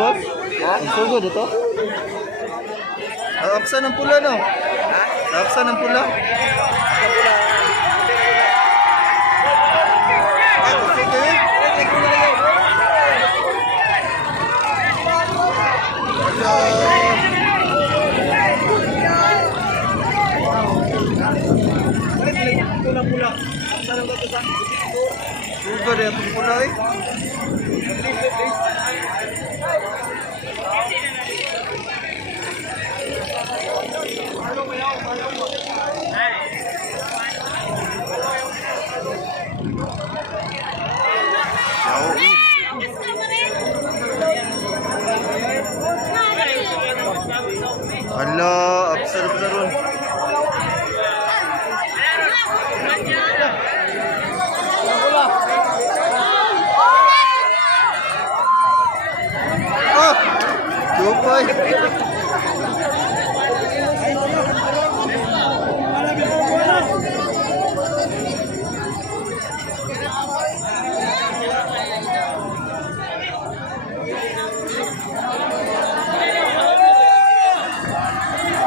boss? Ang sugod ito? Naapsan ng pula, no? Naapsan ng pula? Pula-pula. Sugod ya itong pula eh. Hala, absurd na ron. Oh, dupay.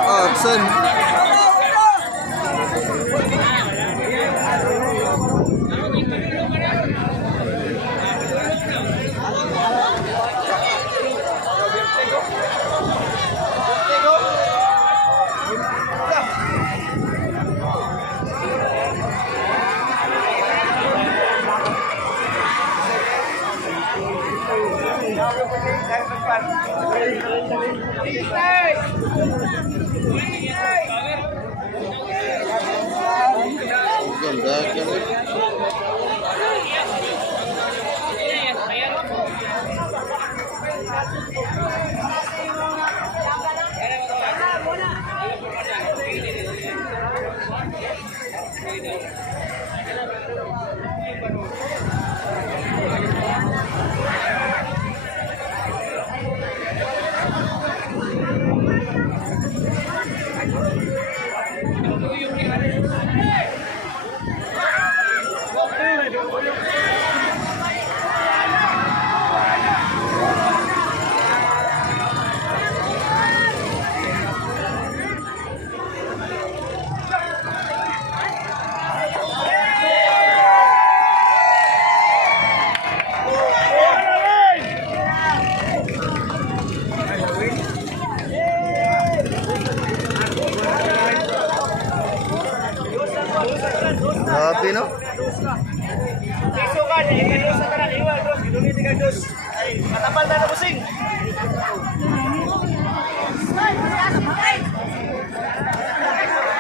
Absen. Ganda kami. Grabe, no? Isukan, ikan dos na tanan, iwan dos, gidumi tiga dos. Ay, matapal na na busing.